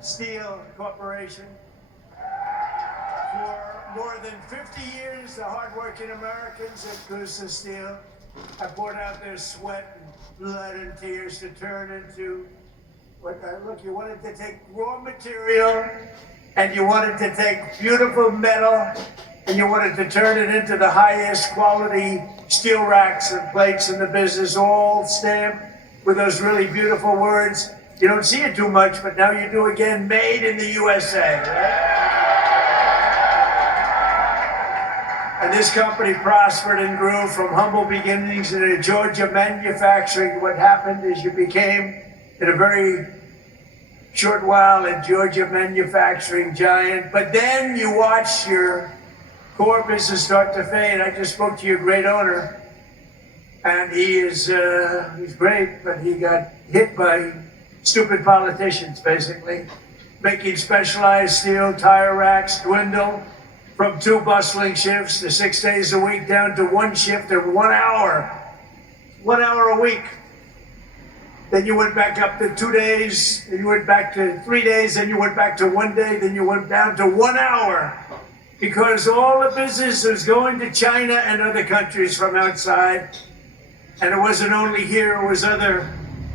Steel Corporation. For more than 50 years, the hardworking Americans at Coosa Steel have poured out their sweat and blood and tears to turn into what, look, you wanted to take raw material and you wanted to take beautiful metal and you wanted to turn it into the highest quality steel racks and plates in the business, all stamped with those really beautiful words. You don't see it too much, but now you do again, made in the USA. Right? And this company prospered and grew from humble beginnings in a Georgia manufacturing. What happened is you became, in a very short while, a Georgia manufacturing giant. But then you watch your core business start to fade. I just spoke to your great owner, and he's great, but he got hit by stupid politicians, basically, making specialized steel tire racks dwindle from 2 bustling shifts to 6 days a week down to 1 shift of 1 hour. 1 hour a week. Then you went back up to 2 days, then you went back to 3 days, then you went back to 1 day, then you went down to 1 hour. Because all the business was going to China and other countries from outside. And it wasn't only here, it was other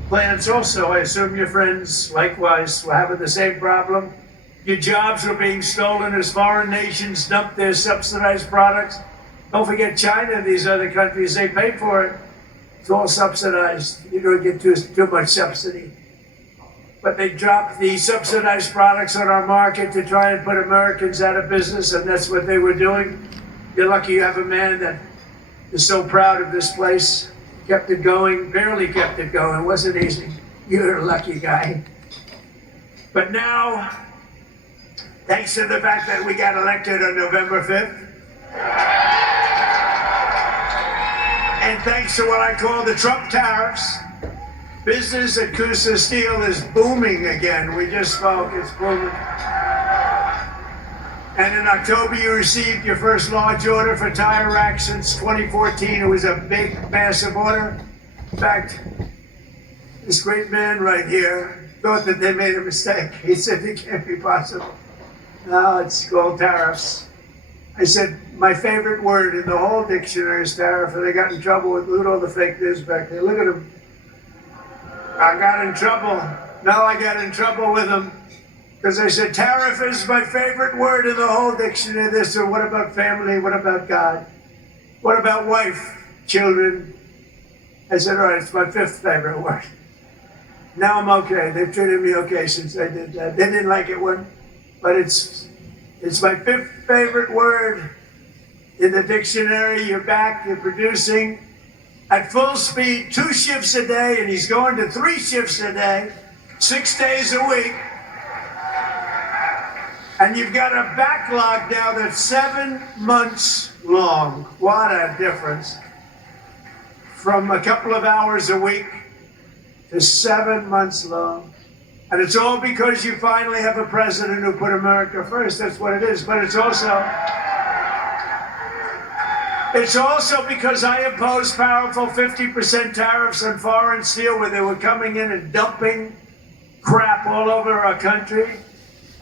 plants also. I assume your friends, likewise, were having the same problem. Your jobs were being stolen as foreign nations dumped their subsidized products. Don't forget China and these other countries, they pay for it. It's all subsidized. You don't get too much subsidy. But they dropped the subsidized products on our market to try and put Americans out of business, and that's what they were doing. You're lucky you have a man that is so proud of this place. Kept it going, barely kept it going. It wasn't easy. You're a lucky guy. But now, thanks to the fact that we got elected on November 5th, and thanks to what I call the Trump tariffs, business at Coosa Steel is booming again. We just spoke, it's booming. And in October, you received your first large order for tire racks since 2014. It was a big, massive order. In fact, this great man right here thought that they made a mistake. He said, it can't be possible. No, it's called tariffs. I said, my favorite word in the whole dictionary is tariff, and they got in trouble with, look at all the fake news back there. Look at them. I got in trouble. No, I got in trouble with them. Because I said, tariff is my favorite word in the whole dictionary. They said, what about family? What about God? What about wife, children? I said, all right, it's my 5th favorite word. Now I'm okay. They've treated me okay since I did that. They didn't like it one, but it's my 5th favorite word in the dictionary. You're back, you're producing at full speed, 2 shifts a day, and he's going to 3 shifts a day, 6 days a week. And you've got a backlog now that's 7 months long. What a difference. From a couple of hours a week to 7 months long. And it's all because you finally have a president who put America first. That's what it is. But it's also because I opposed powerful 50% tariffs on foreign steel where they were coming in and dumping crap all over our country.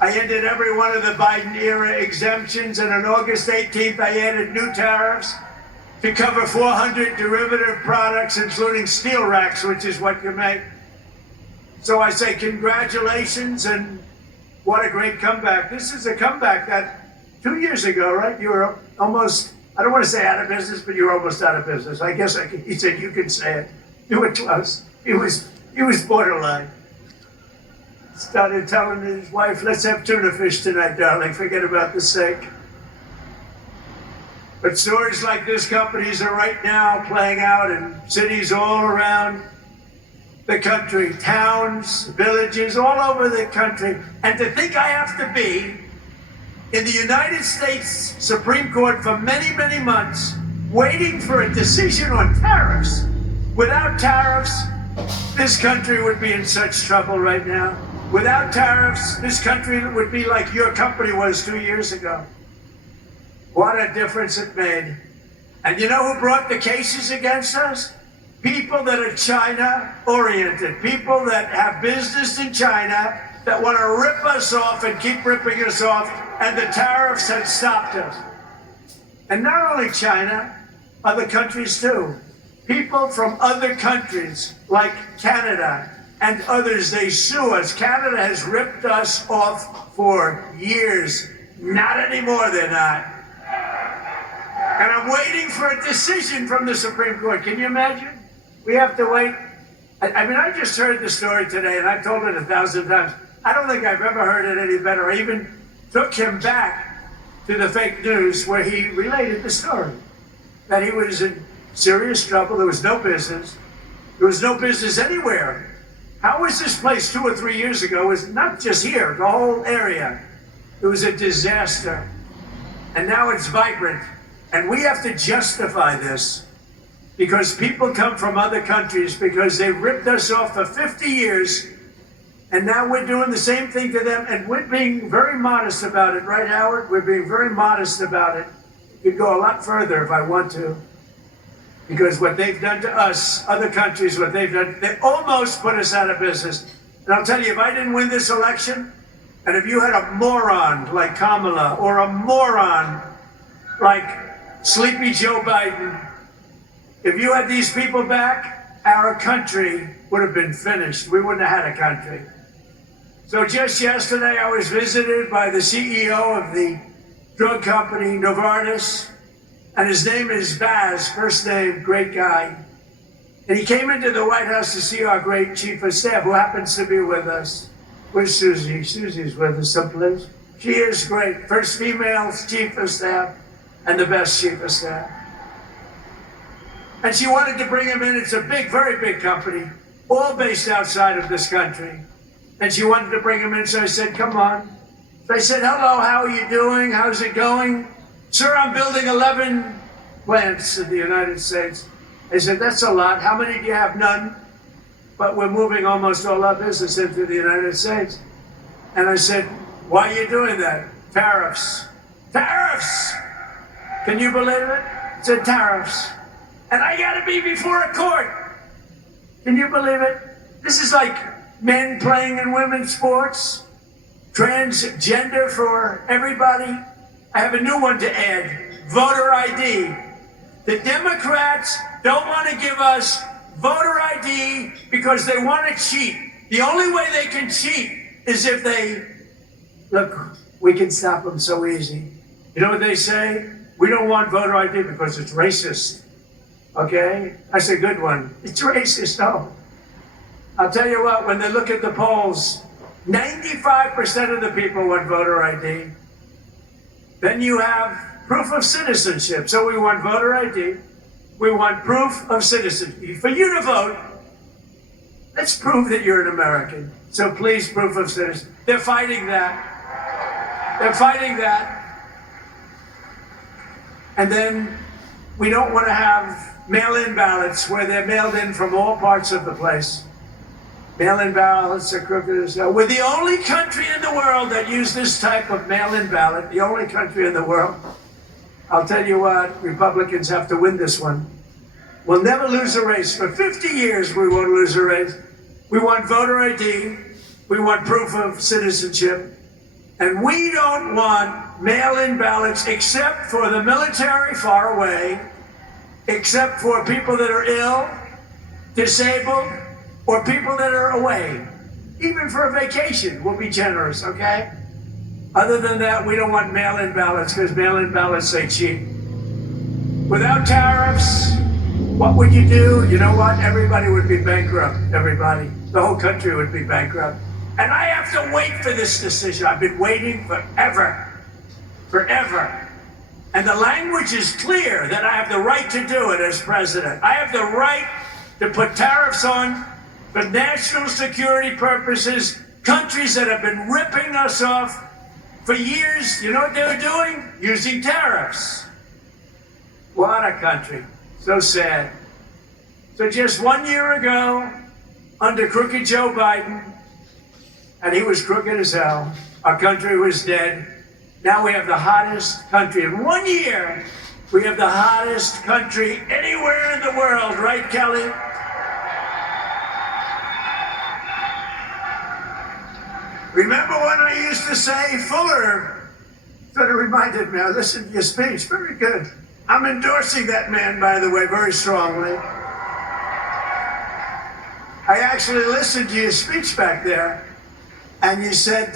I ended every one of the Biden-era exemptions, and on August 18th, I added new tariffs to cover 400 derivative products, including steel racks, which is what you make. So I say congratulations, and what a great comeback. This is a comeback that 2 years ago, right, you were almost, I don't want to say out of business, but you were almost out of business. I guess he said you can say it. You were close. He was borderline. Started telling his wife, let's have tuna fish tonight, darling. Forget about the steak. But stories like this companies are right now playing out in cities all around the country, towns, villages, all over the country. And to think I have to be in the United States Supreme Court for many, many months, waiting for a decision on tariffs. Without tariffs, this country would be in such trouble right now. Without tariffs, this country would be like your company was 2 years ago. What a difference it made. And you know who brought the cases against us? People that are China-oriented, people that have business in China that want to rip us off and keep ripping us off, and the tariffs had stopped us. And not only China, other countries too. People from other countries like Canada and others, they sue us. Canada has ripped us off for years. Not anymore, they're not. And I'm waiting for a decision from the Supreme Court. Can you imagine? We have to wait. I mean, I just heard the story today, and I've told it 1,000 times. I don't think I've ever heard it any better. I even took him back to the fake news where he related the story, that he was in serious trouble. There was no business. There was no business anywhere. How was this place 2 or 3 years ago? It was not just here, the whole area. It was a disaster. And now it's vibrant. And we have to justify this because people come from other countries because they ripped us off for 50 years. And now we're doing the same thing to them, and we're being very modest about it, right, Howard? We're being very modest about it. Could go a lot further if I want to, because what they've done to us, other countries, what they've done, they almost put us out of business. And I'll tell you, if I didn't win this election, and if you had a moron like Kamala, or a moron like Sleepy Joe Biden, if you had these people back, our country would have been finished. We wouldn't have had a country. So just yesterday, I was visited by the CEO of the drug company, Novartis, and his name is Baz, first name, great guy. And he came into the White House to see our great chief of staff, who happens to be with us. Where's Susie? Susie's with us someplace. She is great. First female chief of staff and the best chief of staff. And she wanted to bring him in. It's a big, very big company, all based outside of this country. And she wanted to bring him in, so I said, come on. So I said, hello, how are you doing? How's it going? Sir, I'm building 11 plants in the United States. I said, that's a lot. How many do you have? None. But we're moving almost all our business into the United States. And I said, why are you doing that? Tariffs. Tariffs! Can you believe it? It said tariffs. And I got to be before a court. Can you believe it? This is like men playing in women's sports, transgender for everybody. I have a new one to add, voter ID. The Democrats don't want to give us voter ID because they want to cheat. The only way they can cheat is if they, look, we can stop them so easy. You know what they say? We don't want voter ID because it's racist. Okay? That's a good one. It's racist, no. I'll tell you what, when they look at the polls, 95% of the people want voter ID. Then you have proof of citizenship. So we want voter ID. We want proof of citizenship. For you to vote, let's prove that you're an American. So please, proof of citizenship. They're fighting that. They're fighting that. And then we don't want to have mail-in ballots where they're mailed in from all parts of the place. Mail-in ballots are crooked as hell. We're the only country in the world that use this type of mail-in ballot. The only country in the world. I'll tell you what, Republicans have to win this one. We'll never lose a race. For 50 years, we won't lose a race. We want voter ID. We want proof of citizenship. And we don't want mail-in ballots except for the military far away, except for people that are ill, disabled, or people that are away. Even for a vacation, we'll be generous, okay? Other than that, we don't want mail-in ballots because mail-in ballots say cheap. Without tariffs, what would you do? You know what? Everybody would be bankrupt, everybody. The whole country would be bankrupt. And I have to wait for this decision. I've been waiting forever, forever. And the language is clear that I have the right to do it as president. I have the right to put tariffs on for national security purposes, countries that have been ripping us off for years. You know what they were doing? Using tariffs. What a country. So sad. So just 1 year ago, under crooked Joe Biden, and he was crooked as hell, our country was dead. Now we have the hottest country. In 1 year, we have the hottest country anywhere in the world, right, Kelly? Remember when I used to say, Fuller, sort of reminded me, I listened to your speech, very good. I'm endorsing that man, by the way, very strongly. I actually listened to your speech back there, and you said,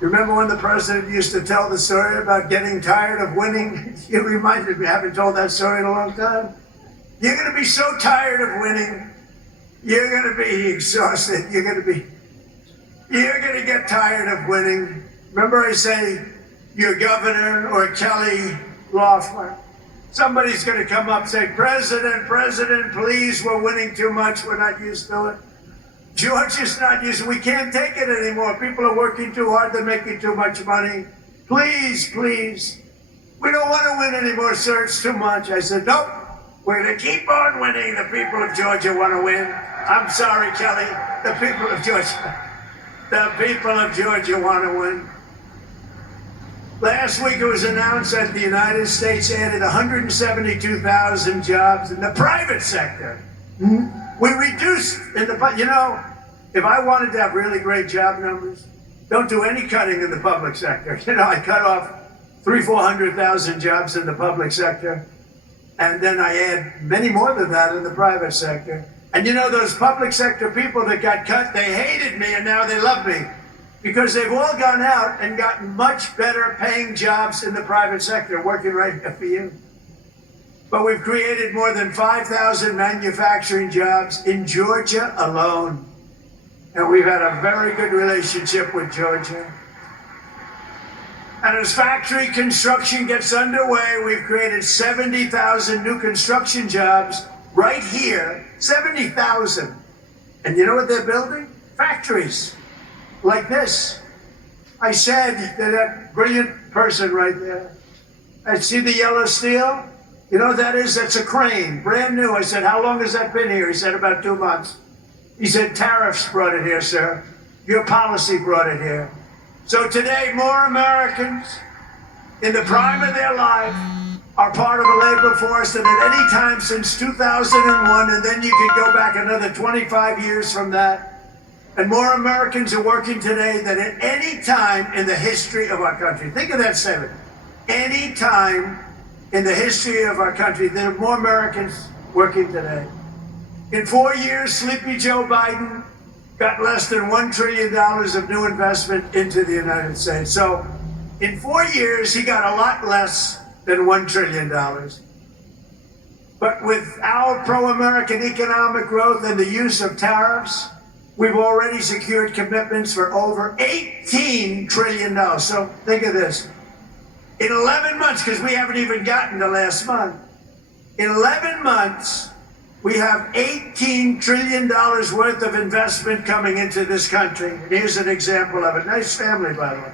remember when the president used to tell the story about getting tired of winning? You reminded me, I haven't told that story in a long time. You're going to be so tired of winning, you're going to be exhausted, you're going to get tired of winning. Remember I say, your governor or Kelly Loeffler, somebody's going to come up and say, President, please, we're winning too much, we're not used to it. George is not used to it, we can't take it anymore. People are working too hard, they're making too much money. Please, we don't want to win anymore, sir, it's too much. I said, nope, we're going to keep on winning. The people of Georgia want to win. I'm sorry, Kelly, the people of Georgia want to win. Last week it was announced that the United States added 172,000 jobs in the private sector. We reduced in the, if I wanted to have really great job numbers, don't do any cutting in the public sector. I cut off 400,000 jobs in the public sector, and then I add many more than that in the private sector. And those public sector people that got cut, they hated me, and now they love me. Because they've all gone out and gotten much better paying jobs in the private sector, working right here for you. But we've created more than 5,000 manufacturing jobs in Georgia alone. And we've had a very good relationship with Georgia. And as factory construction gets underway, we've created 70,000 new construction jobs right here, 70,000. And you know what they're building? Factories. Like this. I said to that brilliant person right there, I see the yellow steel? You know what that is? That's a crane, brand new. I said, how long has that been here? He said, about 2 months. He said, tariffs brought it here, sir. Your policy brought it here. So today, more Americans in the prime of their life are part of the labor force than at any time since 2001, and then you could go back another 25 years from that. And more Americans are working today than at any time in the history of our country. Think of that statement. Any time in the history of our country, there are more Americans working today. In 4 years, Sleepy Joe Biden got less than $1 trillion of new investment into the United States. So in 4 years, he got a lot less than $1 trillion. But with our pro-American economic growth and the use of tariffs, we've already secured commitments for over $18 trillion. So think of this. In 11 months, because we haven't even gotten to last month, in 11 months, we have $18 trillion worth of investment coming into this country. And here's an example of it. Nice family, by the way.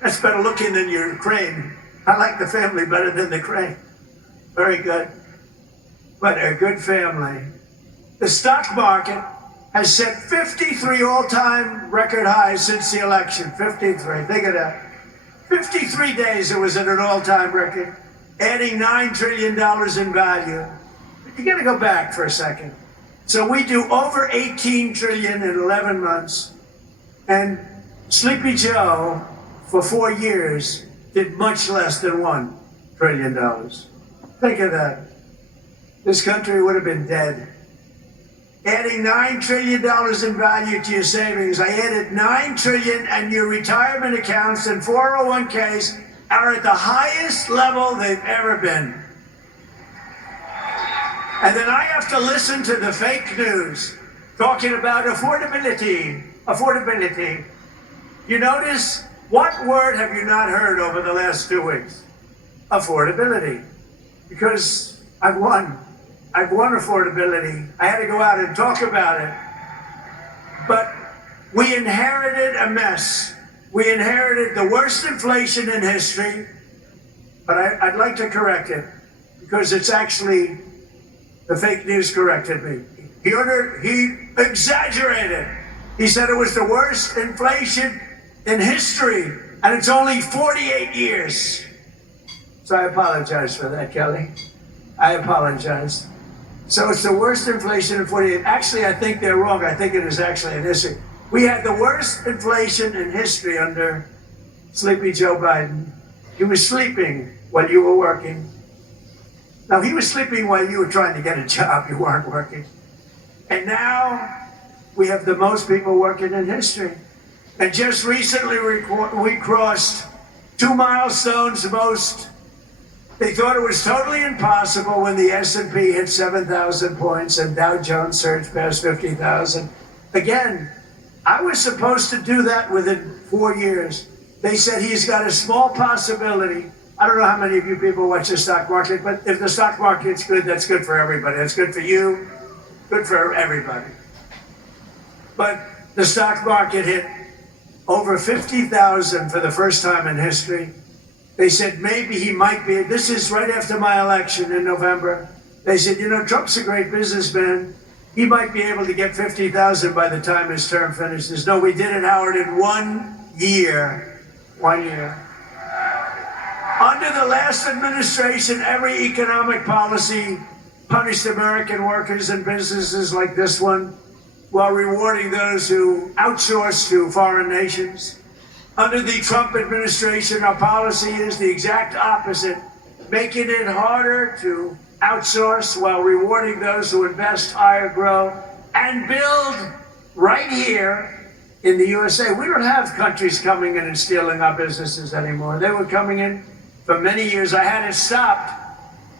That's better looking than your crane. I like the family better than the crane. Very good. But a good family. The stock market has set 53 all-time record highs since the election. 53, think of that. 53 days it was at an all-time record, adding $9 trillion in value. You gotta go back for a second. So we do over 18 trillion in 11 months, and Sleepy Joe, for 4 years, did much less than $1 trillion. Think of that. This country would have been dead. Adding $9 trillion in value to your savings. I added $9 trillion, and your retirement accounts and 401ks are at the highest level they've ever been. And then I have to listen to the fake news talking about affordability. Affordability. You notice, what word have you not heard over the last 2 weeks? Affordability. Because I've won affordability. I had to go out and talk about it. But we inherited a mess. We inherited the worst inflation in history. But I'd like to correct it, because it's actually, the fake news corrected me. He exaggerated. He said it was the worst inflation in history, and it's only 48 years. So I apologize for that, Kelly. I apologize. So it's the worst inflation in 48. Actually, I think they're wrong. I think it is actually an issue. We had the worst inflation in history under Sleepy Joe Biden. He was sleeping while you were working. Now, he was sleeping while you were trying to get a job. You weren't working. And now we have the most people working in history. And just recently we crossed 2 milestones. They thought it was totally impossible when the S&P hit 7,000 points and Dow Jones surged past 50,000. Again, I was supposed to do that within 4 years. They said he's got a small possibility. I don't know how many of you people watch the stock market, but if the stock market's good, that's good for everybody. That's good for you, good for everybody. But the stock market hit over 50,000 for the first time in history. They said maybe he might be, this is right after my election in November. They said, you know, Trump's a great businessman. He might be able to get 50,000 by the time his term finishes. No, we did it, Howard, in 1 year. 1 year. Under the last administration, every economic policy punished American workers and businesses like this one, while rewarding those who outsource to foreign nations. Under the Trump administration, our policy is the exact opposite, making it harder to outsource while rewarding those who invest, hire, grow, and build right here in the USA. We don't have countries coming in and stealing our businesses anymore. They were coming in for many years. I had it stopped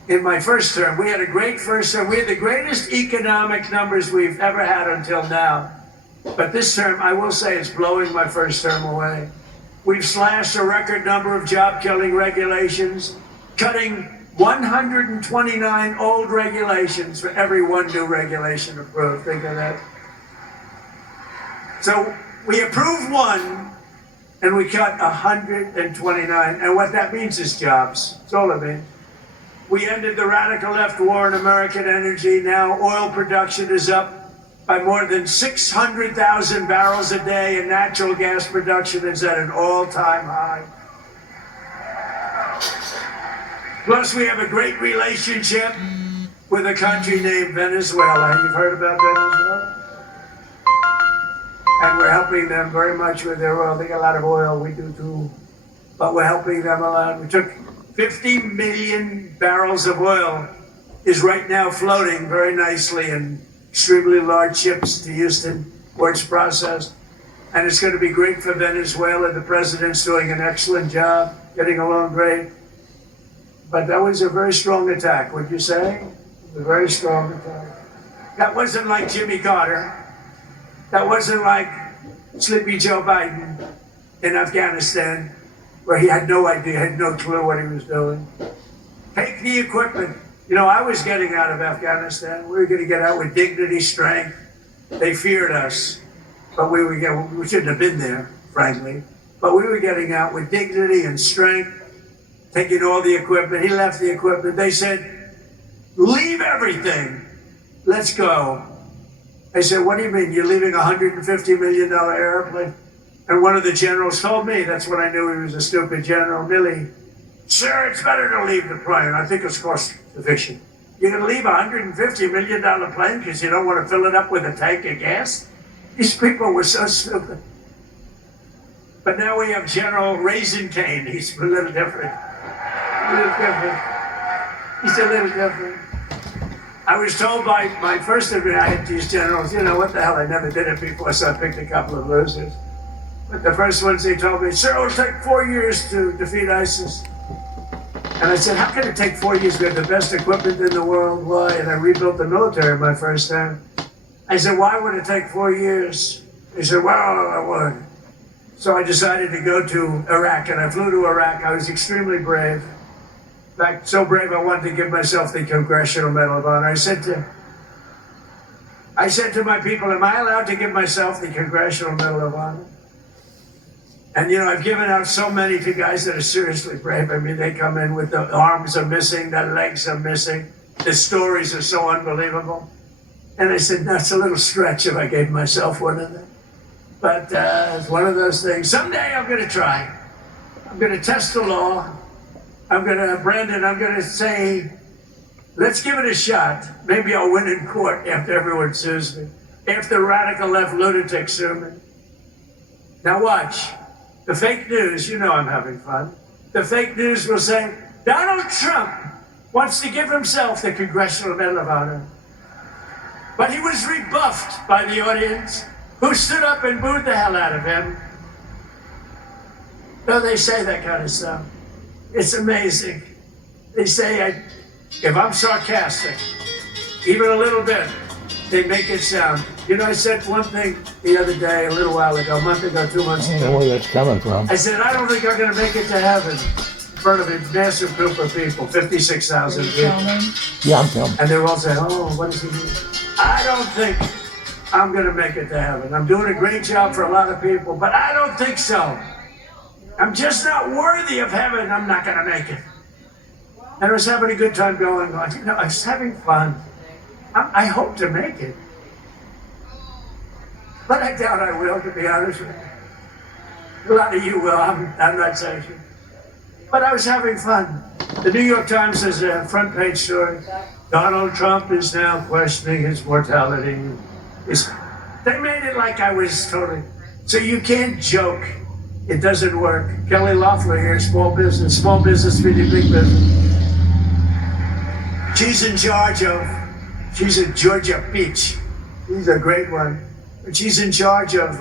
in my first term. We had a great first term. We had the greatest economic numbers we've ever had until now. But this term, I will say, it's blowing my first term away. We've slashed a record number of job-killing regulations, cutting 129 old regulations for every one new regulation approved. Think of that. So we approved one, and we cut 129. And what that means is jobs. That's all it means. We ended the radical left war in American energy. Now oil production is up by more than 600,000 barrels a day, and natural gas production is at an all-time high. Plus, we have a great relationship with a country named Venezuela. You've heard about Venezuela? And we're helping them very much with their oil. They got a lot of oil, we do too. But we're helping them a lot. We took 50 million barrels of oil is right now floating very nicely in extremely large ships to Houston where it's processed. And it's going to be great for Venezuela. The president's doing an excellent job, getting along great. But that was a very strong attack, would you say? A very strong attack. That wasn't like Jimmy Carter. That wasn't like Sleepy Joe Biden in Afghanistan, where he had no idea, had no clue what he was doing. Take the equipment. You know, I was getting out of Afghanistan. We were going to get out with dignity, strength. They feared us, but we shouldn't have been there, frankly. But we were getting out with dignity and strength, taking all the equipment. He left the equipment. They said, leave everything. Let's go. I said, what do you mean? You're leaving a $150 million airplane? And one of the generals told me, that's when I knew he was a stupid general, Millie. Sir, it's better to leave the plane. I think it's cost efficient. You're going to leave a $150 million plane because you don't want to fill it up with a tank of gas? These people were so stupid. But now we have General Raisin Cane. He's a little different. A little different. He's a little different. I was told by my first interview, I had these generals, you know, what the hell, I never did it before, so I picked a couple of losers. But the first ones, they told me, sir, it'll take 4 years to defeat ISIS. And I said, how can it take 4 years? We have the best equipment in the world. Why? And I rebuilt the military my first time. I said, why would it take 4 years? He said, well, I would. So I decided to go to Iraq, and I flew to Iraq. I was extremely brave. In fact, so brave I wanted to give myself the Congressional Medal of Honor. I said to my people, am I allowed to give myself the Congressional Medal of Honor? And, you know, I've given out so many to guys that are seriously brave. I mean, they come in with the arms are missing, the legs are missing. The stories are so unbelievable. And I said, that's a little stretch if I gave myself one of them. But it's one of those things. Someday I'm going to try. I'm going to test the law. Brandon, I'm going to say, let's give it a shot. Maybe I'll win in court after everyone sues me. After radical left lunatics sue me. Now watch. The fake news, you know I'm having fun. The fake news will say, Donald Trump wants to give himself the Congressional Medal of Honor. But he was rebuffed by the audience, who stood up and booed the hell out of him. No, they say that kind of stuff. It's amazing. They say, if I'm sarcastic, even a little bit, they make it sound. You know, I said one thing the other day, a little while ago, a month ago, 2 months ago. I don't know where that's coming from. I said, I don't think I'm going to make it to heaven in front of a massive group of people, 56,000 people. Yeah, I'm filming. And they're all saying, oh, what does he mean? I don't think I'm going to make it to heaven. I'm doing a great job for a lot of people, but I don't think so. I'm just not worthy of heaven. I'm not going to make it. And I was having a good time going on. You know, I was having fun. I hope to make it. But I doubt I will, to be honest with you. A lot of you will. I'm not saying. But I was having fun. The New York Times has a front page story. Donald Trump is now questioning his mortality. They made it like I was totally. So you can't joke. It doesn't work. Kelly Loeffler here, small business feeding big business. She's in charge of, she's at Georgia Beach. She's a great one. But she's in charge of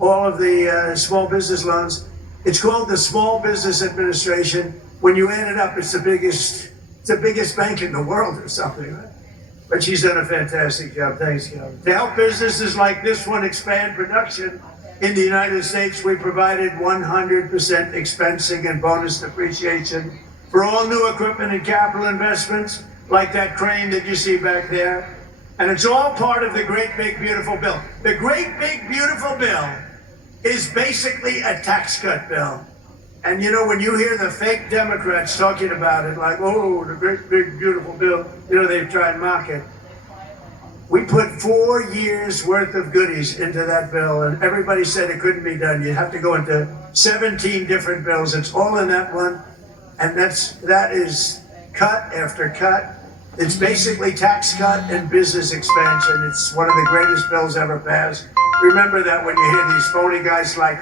all of the small business loans. It's called the Small Business Administration. When you add it up, it's the biggest bank in the world or something, right? But she's done a fantastic job. Thanks, Kelly. To help businesses like this one expand production in the United States, we provided 100% expensing and bonus depreciation for all new equipment and capital investments, like that crane that you see back there. And it's all part of the Great Big Beautiful Bill. The Great Big Beautiful Bill is basically a tax cut bill. And you know, when you hear the fake Democrats talking about it, like, oh, the Great Big Beautiful Bill, you know, they try and mock it. We put 4 years worth of goodies into that bill, and everybody said it couldn't be done. You'd have to go into 17 different bills. It's all in that one. And that is cut after cut. It's basically tax cut and business expansion. It's one of the greatest bills ever passed. Remember that when you hear these phony guys like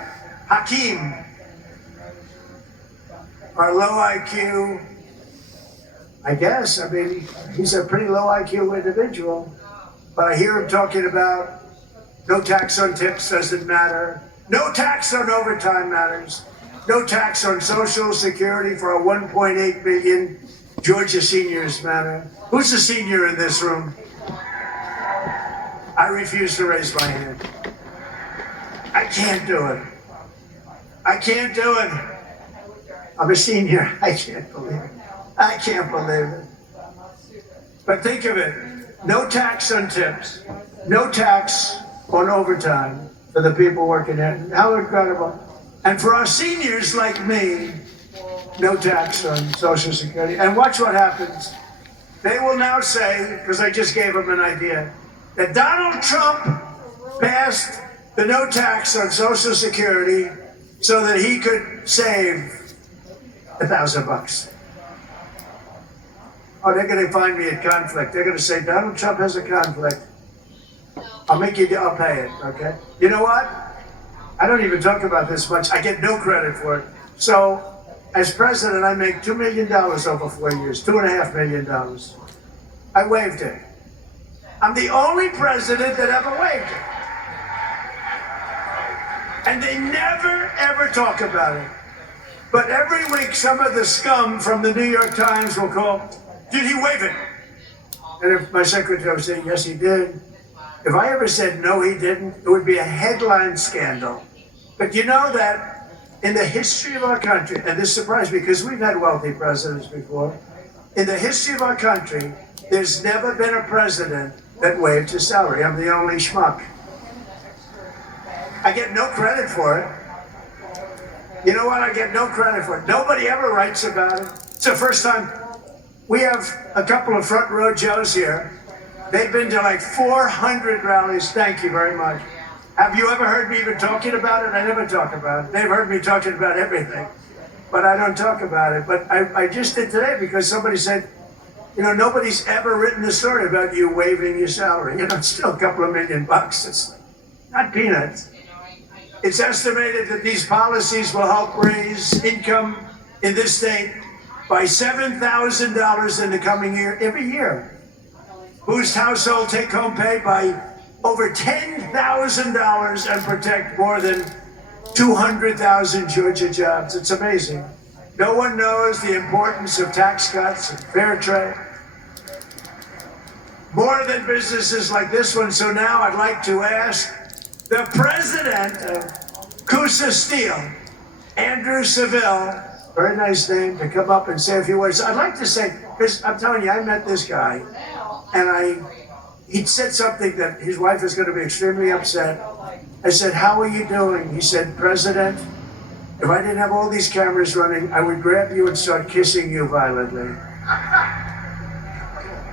Hakeem, our low IQ, I guess, I mean, he's a pretty low IQ individual, but I hear him talking about no tax on tips doesn't matter, no tax on overtime matters, no tax on Social Security for our 1.8 million Georgia seniors matter. Who's a senior in this room? I refuse to raise my hand. I can't do it. I can't do it. I'm a senior. I can't believe it. I can't believe it. But think of it. No tax on tips. No tax on overtime for the people working there. How incredible. And for our seniors like me, no tax on Social Security. And watch what happens. They will now say, because I just gave them an idea, that Donald Trump passed the no tax on Social Security so that he could save $1,000. Oh, they're going to find me at conflict. They're going to say, Donald Trump has a conflict. I'll pay it, okay? You know what? I don't even talk about this much. I get no credit for it. So, as president, I make $2 million over 4 years, $2.5 million. I waived it. I'm the only president that ever waived it. And they never, ever talk about it. But every week, some of the scum from the New York Times will call, did he waive it? And if my secretary was saying, yes, he did. If I ever said, no, he didn't, it would be a headline scandal. But you know that in the history of our country, and this surprised me because we've had wealthy presidents before, in the history of our country, there's never been a president that waived his salary. I'm the only schmuck. I get no credit for it. You know what? I get no credit for it. Nobody ever writes about it. It's the first time. We have a couple of front row Joes here. They've been to like 400 rallies. Thank you very much. Have you ever heard me even talking about it? I never talk about it. They've heard me talking about everything, but I don't talk about it. But I just did today because somebody said, you know, nobody's ever written a story about you waiving your salary. You know, it's still a couple of $1 million. It's not peanuts. It's estimated that these policies will help raise income in this state by $7,000 in the coming year, every year. Boost household take-home pay by over $10,000 and protect more than 200,000 Georgia jobs. It's amazing. No one knows the importance of tax cuts and fair trade. More than businesses like this one. So now I'd like to ask the president of Coosa Steel, Andrew Seville, very nice name, to come up and say a few words. I'd like to say, because I'm telling you, I met this guy, and he said something that his wife is going to be extremely upset. I said, how are you doing? He said, President, if I didn't have all these cameras running, I would grab you and start kissing you violently.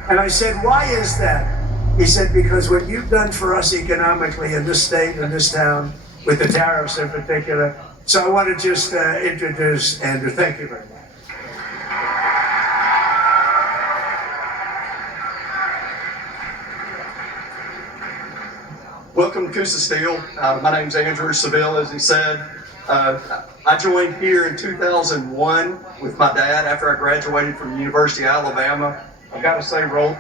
And I said, why is that? He said, because what you've done for us economically in this state and this town, with the tariffs in particular. So I want to just introduce Andrew. Thank you very much. Welcome to Coosa Steel. My name's Andrew Seville, as he said. I joined here in 2001 with my dad after I graduated from the University of Alabama. I've got to say roll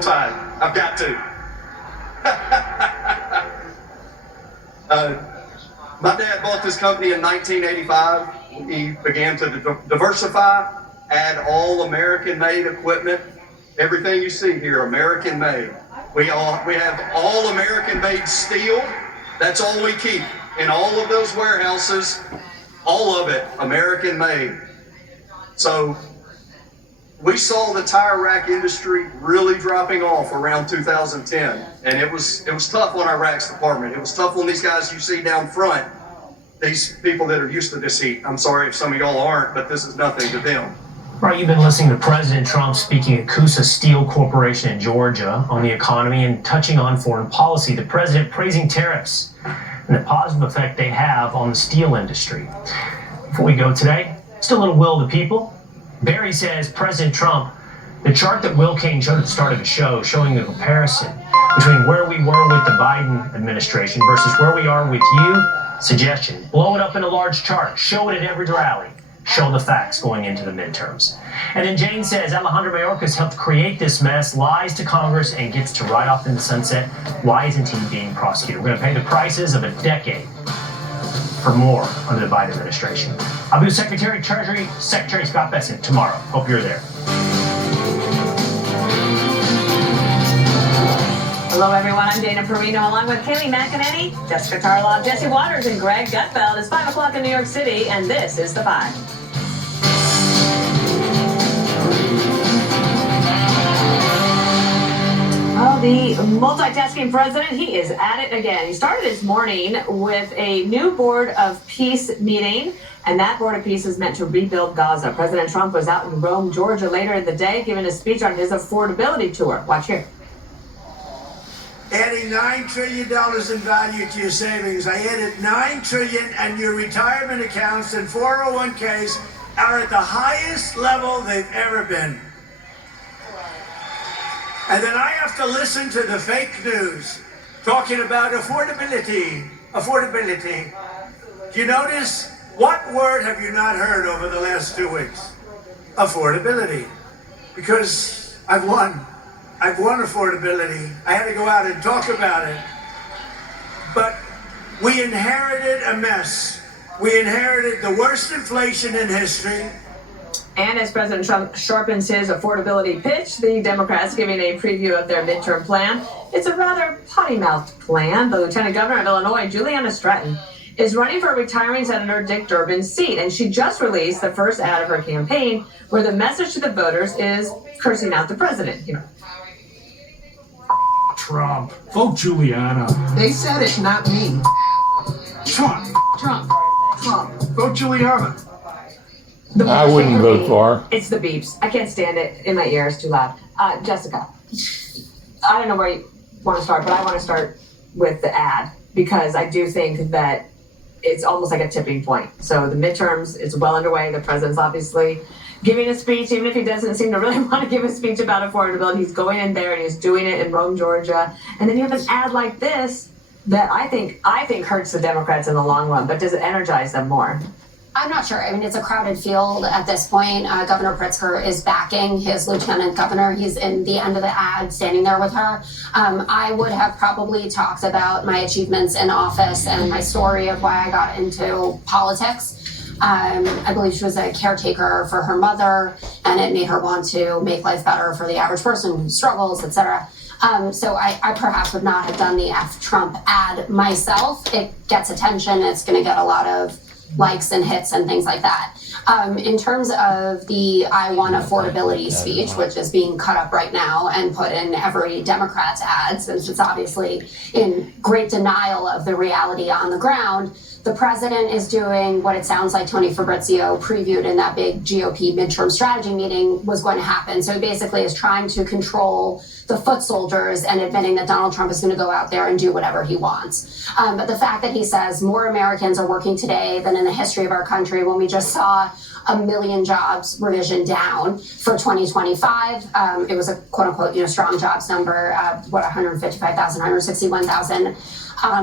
tide. I've got to. My dad bought this company in 1985. He began to diversify, add all American-made equipment. Everything you see here, American-made. We have all American-made steel. That's all we keep in all of those warehouses. All of it American-made. So we saw the tire rack industry really dropping off around 2010, and it was tough on our racks department. It was tough on these guys you see down front, these people that are used to this heat. I'm sorry if some of y'all aren't, but this is nothing to them. Right, you've been listening to President Trump speaking at Coosa Steel Corporation in Georgia on the economy and touching on foreign policy. The president praising tariffs and the positive effect they have on the steel industry. Before we go today, just a little will of the people. Barry says, President Trump, the chart that Will Kane showed at the start of the show, showing the comparison between where we were with the Biden administration versus where we are with you, suggestion, blow it up in a large chart, show it at every rally, show the facts going into the midterms. And then Jane says, Alejandro Mayorkas helped create this mess, lies to Congress, and gets to ride off in the sunset. Why isn't he being prosecuted? We're going to pay the prices of a decade for more under the Biden administration. I'll be with Secretary of Treasury, Secretary Scott Bessent tomorrow. Hope you're there. Hello, everyone. I'm Dana Perino, along with Kaylee McEnany, Jessica Tarlov, Jesse Waters, and Greg Gutfeld. It's 5 o'clock in New York City, and this is The Five. Oh, the multitasking president, he is at it again. He started his morning with a new Board of Peace meeting, and that Board of Peace is meant to rebuild Gaza. President Trump was out in Rome, Georgia later in the day, giving a speech on his affordability tour. Watch here. Adding $9 trillion in value to your savings. I added $9 trillion, and your retirement accounts and 401ks are at the highest level they've ever been. And then I have to listen to the fake news talking about affordability. Affordability. Do you notice? What word have you not heard over the last 2 weeks? Affordability. Because I've won affordability. I had to go out and talk about it. But we inherited a mess. We inherited the worst inflation in history. And as President Trump sharpens his affordability pitch, the Democrats giving a preview of their midterm plan. It's a rather potty-mouthed plan. The Lieutenant Governor of Illinois, Juliana Stratton, is running for retiring Senator Dick Durbin's seat, and she just released the first ad of her campaign where the message to the voters is cursing out the president. Trump. Vote Juliana. They said it, not me. Trump. Trump. Trump. Vote Juliana. I wouldn't vote for her. It's the beeps. I can't stand it in my ear. It's too loud. Jessica, I don't know where you want to start, but I want to start with the ad because I do think that it's almost like a tipping point. So the midterms is well underway. The president's obviously giving a speech, even if he doesn't seem to really want to give a speech about affordability. He's going in there and he's doing it in Rome, Georgia. And then you have an ad like this that I think hurts the Democrats in the long run, but does it energize them more? I'm not sure. I mean, it's a crowded field at this point. Governor Pritzker is backing his lieutenant governor. He's in the end of the ad, standing there with her. I would have probably talked about my achievements in office and my story of why I got into politics. I believe she was a caretaker for her mother, and it made her want to make life better for the average person who struggles, etc. So I perhaps would not have done the F Trump ad myself. It gets attention. It's going to get a lot of likes and hits and things like that. In terms of the I want affordability speech, which is being cut up right now and put in every Democrat's ad, since it's obviously in great denial of the reality on the ground, the president is doing what it sounds like Tony Fabrizio previewed in that big GOP midterm strategy meeting was going to happen. So he basically is trying to control the foot soldiers and admitting that Donald Trump is going to go out there and do whatever he wants. But the fact that he says more Americans are working today than in the history of our country, when we just saw 1 million jobs revision down for 2025, it was a quote unquote, strong jobs number, 155,000, 161,000.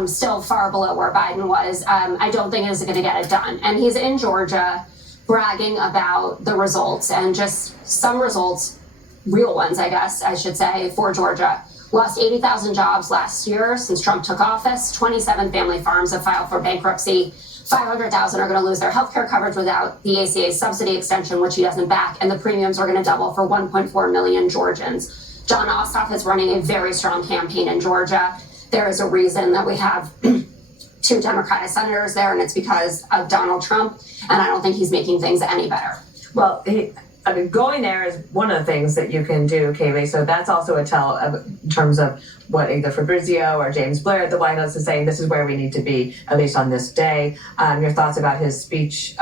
Still far below where Biden was. I don't think is going to get it done. And he's in Georgia bragging about the results, and just some results, real ones, I guess I should say, for Georgia. Lost 80,000 jobs last year since Trump took office. 27 family farms have filed for bankruptcy. 500,000 are going to lose their health care coverage without the ACA subsidy extension, which he doesn't back, and the premiums are going to double for 1.4 million Georgians. John Ossoff is running a very strong campaign in Georgia. There is a reason that we have 2 Democratic senators there, and it's because of Donald Trump, and I don't think he's making things any better. Well, going there is one of the things that you can do, Kaylee. So that's also a tell in terms of what either Fabrizio or James Blair at the White House is saying. This is where we need to be, at least on this day. Your thoughts about his speech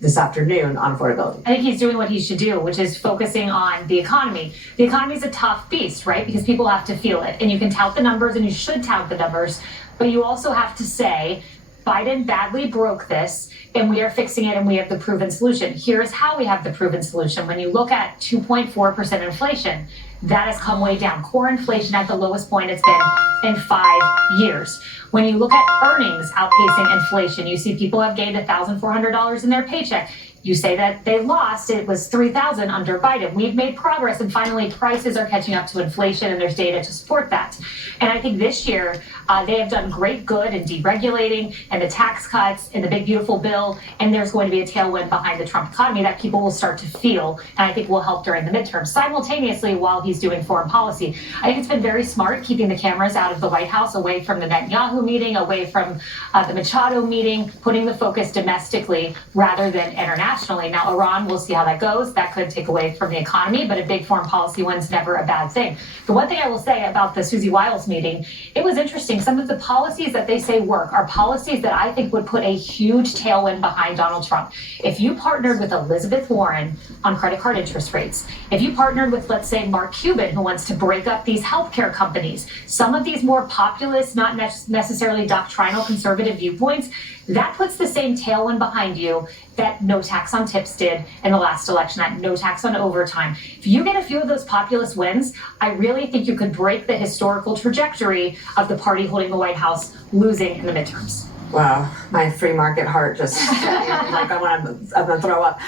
this afternoon on affordability? I think he's doing what he should do, which is focusing on the economy. The economy is a tough beast, right? Because people have to feel it. And you can tout the numbers, and you should tout the numbers, but you also have to say, Biden badly broke this, and we are fixing it, and we have the proven solution. Here's how we have the proven solution. When you look at 2.4% inflation, that has come way down. Core inflation at the lowest point it's been in 5 years. When you look at earnings outpacing inflation, you see people have gained $1,400 in their paycheck. You say that they lost, it was $3,000 under Biden. We've made progress, and finally prices are catching up to inflation, and there's data to support that. And I think this year they have done great good in deregulating and the tax cuts and the big beautiful bill, and there's going to be a tailwind behind the Trump economy that people will start to feel, and I think will help during the midterm. Simultaneously, while he's doing foreign policy, I think it's been very smart keeping the cameras out of the White House, away from the Netanyahu meeting, away from the Machado meeting, putting the focus domestically rather than internationally. Now, Iran, we'll see how that goes. That could take away from the economy, but a big foreign policy one's never a bad thing. The one thing I will say about the Susie Wiles meeting, it was interesting. Some of the policies that they say work are policies that I think would put a huge tailwind behind Donald Trump. If you partnered with Elizabeth Warren on credit card interest rates, if you partnered with, let's say, Mark Cuban, who wants to break up these healthcare companies, some of these more populist, not necessarily doctrinal conservative viewpoints, that puts the same tailwind behind you that no tax on tips did in the last election, that no tax on overtime. If you get a few of those populist wins, I really think you could break the historical trajectory of the party holding the White House losing in the midterms. Wow, my free market heart just like I'm gonna throw up.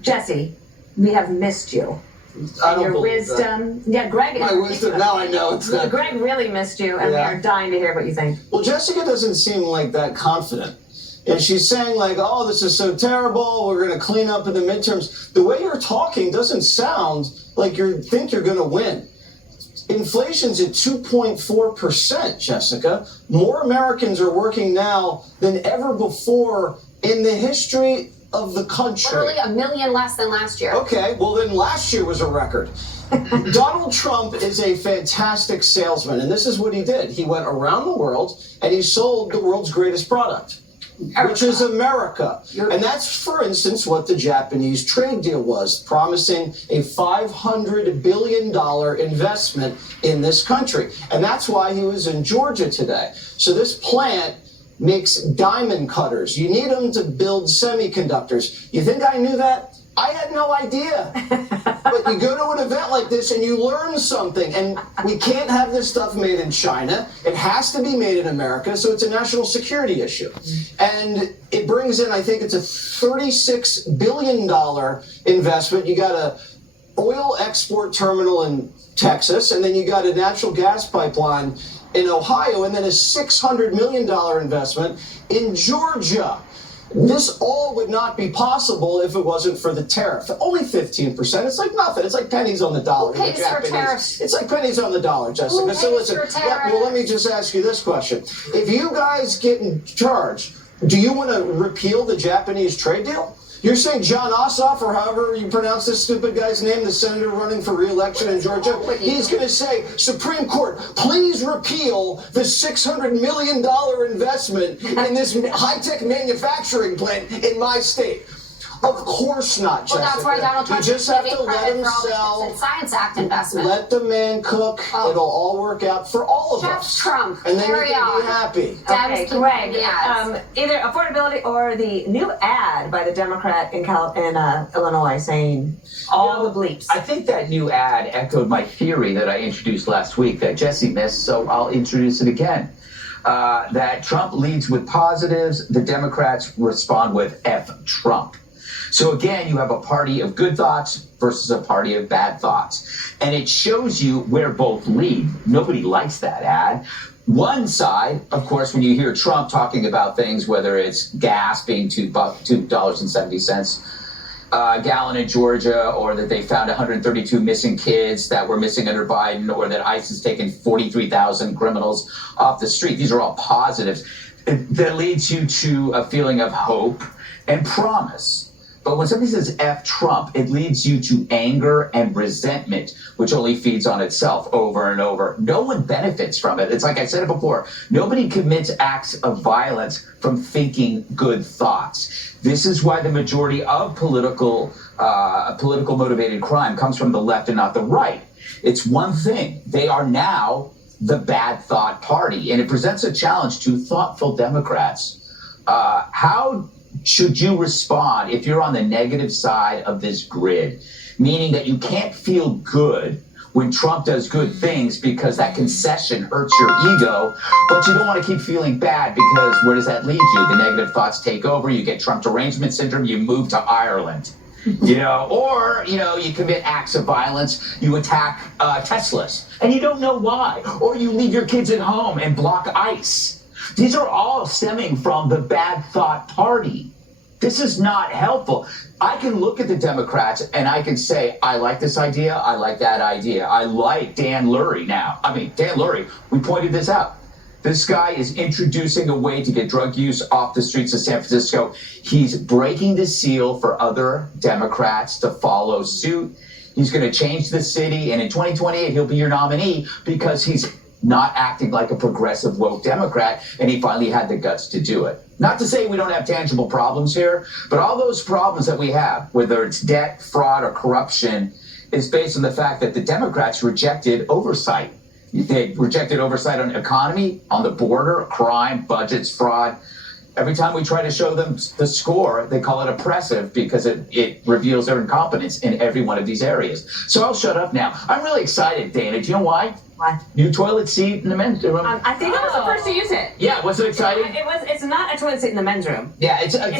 Jesse, we have missed you. I don't Your believe wisdom. that. Yeah, Greg. My wisdom, now I know it's not. Greg really missed you, and we are dying to hear what you think. Well, Jessica doesn't seem like that confident. And she's saying like, oh, this is so terrible, we're going to clean up in the midterms. The way you're talking doesn't sound like you think you're going to win. Inflation's at 2.4%, Jessica. More Americans are working now than ever before in the history of the country. Literally 1 million less than last year. Okay, well then last year was a record. Donald Trump is a fantastic salesman, and this is what he did. He went around the world and he sold the world's greatest product, which is America. And that's, for instance, what the Japanese trade deal was, promising a $500 billion investment in this country. And that's why he was in Georgia today. So this plant makes diamond cutters. You need them to build semiconductors. You think I knew that? I had no idea. But you go to an event like this and you learn something. And we can't have this stuff made in China. It has to be made in America. So it's a national security issue. And it brings in, I think it's a $36 billion investment. You got a oil export terminal in Texas, and then you got a natural gas pipeline in Ohio, and then a $600 million investment in Georgia. This all would not be possible if it wasn't for the tariff. Only 15%. It's like nothing. It's like pennies on the dollar. Who pays for tariffs? It's like pennies on the dollar, Jessica. Who So pays listen, for tariffs? well, let me just ask you this question. If you guys get in charge, do you want to repeal the Japanese trade deal? You're saying John Ossoff, or however you pronounce this stupid guy's name, the senator running for re-election in Georgia, he's going to say, Supreme Court, please repeal the $600 million investment in this high-tech manufacturing plant in my state. Of course not, Jessica. Well, that's why Donald Trump you just have to let credit him for all the sell. Chips and Science Act investment. Let the man cook. It'll all work out for all of Chef us. Trump, And then carry you can on. be happy. Okay, Greg, Yes. either affordability or the new ad by the Democrat in Illinois saying all the bleeps. I think that new ad echoed my theory that I introduced last week that Jesse missed, so I'll introduce it again. That Trump leads with positives, the Democrats respond with F Trump. So again, you have a party of good thoughts versus a party of bad thoughts. And it shows you where both lead. Nobody likes that ad. One side, of course, when you hear Trump talking about things, whether it's gas being $2.70 a gallon in Georgia, or that they found 132 missing kids that were missing under Biden, or that ICE has taken 43,000 criminals off the street. These are all positives. That leads you to a feeling of hope and promise. But when somebody says F Trump, it leads you to anger and resentment, which only feeds on itself over and over. No one benefits from it. It's like I said it before. Nobody commits acts of violence from thinking good thoughts. This is why the majority of political motivated crime comes from the left and not the right. It's one thing. They are now the bad thought party, and it presents a challenge to thoughtful Democrats. How should you respond if you're on the negative side of this grid, meaning that you can't feel good when Trump does good things because that concession hurts your ego, but you don't want to keep feeling bad because where does that lead you? The negative thoughts take over, you get Trump derangement syndrome, you move to Ireland. Or you commit acts of violence, you attack Teslas, and you don't know why. Or you leave your kids at home and block ICE. These are all stemming from the bad thought party. This is not helpful. I can look at the Democrats and I can say, I like this idea, I like that idea. I like Dan Lurie now. Dan Lurie, we pointed this out. This guy is introducing a way to get drug use off the streets of San Francisco. He's breaking the seal for other Democrats to follow suit. He's going to change the city, and in 2028, he'll be your nominee because he's not acting like a progressive woke Democrat, and he finally had the guts to do it. Not to say we don't have tangible problems here, but all those problems that we have, whether it's debt, fraud, or corruption, is based on the fact that the Democrats rejected oversight. They rejected oversight on economy, on the border, crime, budgets, fraud. Every time we try to show them the score, they call it oppressive because it reveals their incompetence in every one of these areas. So I'll shut up now. I'm really excited, Dana. Do you know why? Why? New toilet seat in the men's room. I think I was the first to use it. Yeah, was it exciting? It's not a toilet seat in the men's room. Yeah, it's a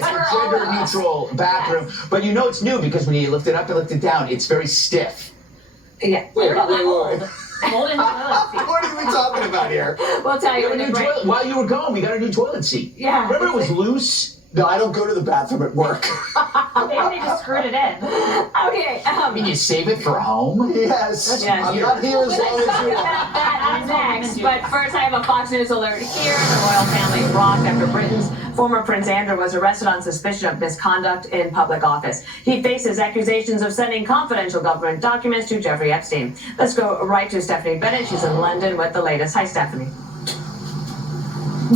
for all of us. gender-neutral bathroom. Yes. But you know it's new because when you lift it up and lift it down, it's very stiff. Yeah. Wait. Golden toilet seat. What are we talking about here? We'll tell you We got a in the new break. toilet. While you were gone, we got a new toilet seat. Yeah. Remember it was loose? No, I don't go to the bathroom at work. Maybe they just screwed it in. Okay. I mean, you save it for home? Yes. Yes. I'm not here as Let's long as talk you about are. that next. But first, I have a Fox News alert here. The royal family rocked after Britain's former Prince Andrew was arrested on suspicion of misconduct in public office. He faces accusations of sending confidential government documents to Jeffrey Epstein. Let's go right to Stephanie Bennett. She's in London with the latest. Hi, Stephanie.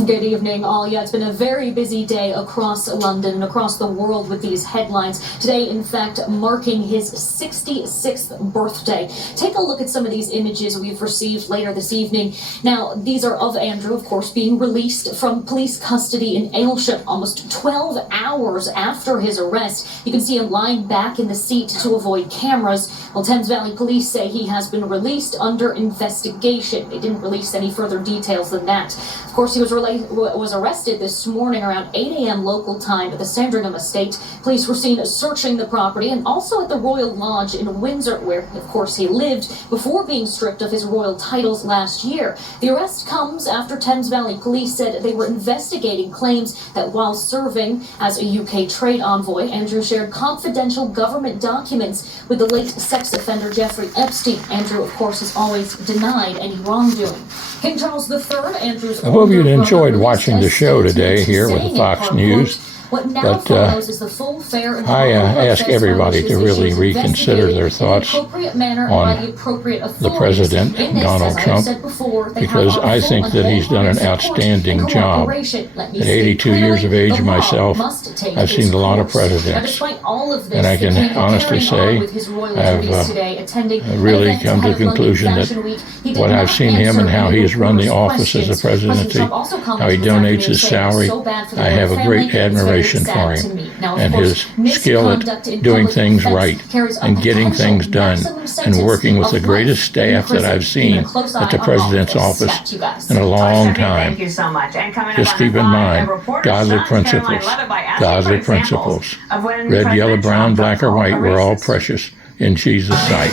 Good evening, all. Yeah, it's been a very busy day across London and across the world with these headlines. Today, in fact, marking his 66th birthday. Take a look at some of these images we've received later this evening. Now, these are of Andrew, of course, being released from police custody in Aylsham almost 12 hours after his arrest. You can see him lying back in the seat to avoid cameras. Well, Thames Valley Police say he has been released under investigation. They didn't release any further details than that. Of course, he was arrested this morning around 8 a.m. local time at the Sandringham estate. Police were seen searching the property and also at the Royal Lodge in Windsor, where, of course, he lived before being stripped of his royal titles last year. The arrest comes after Thames Valley Police said they were investigating claims that while serving as a UK trade envoy, Andrew shared confidential government documents with the late sex offender Jeffrey Epstein. Andrew, of course, has always denied any wrongdoing. King Charles III, Andrew's I hope you enjoyed watching the show today here with Fox News. But I ask everybody to really reconsider their thoughts on the president, Donald Trump, because I think that he's done an outstanding job. At 82 years of age myself, I've seen a lot of presidents, and I can honestly say I've really come to the conclusion that what I've seen him and how he has run the office as a presidency, how he donates his salary, I have a great admiration for him and his skill at doing things right and getting things done and working with the greatest staff that I've seen at the president's office in a long time. Thank you so much. And coming Just up keep in mind, godly Sean principles, Caroline Levitt by godly asking for examples principles. of when Red, yellow, President brown, Trump black, or white, felt we're all racist. precious in Jesus' sight.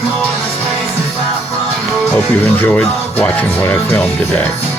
Hope you've enjoyed watching what I filmed today.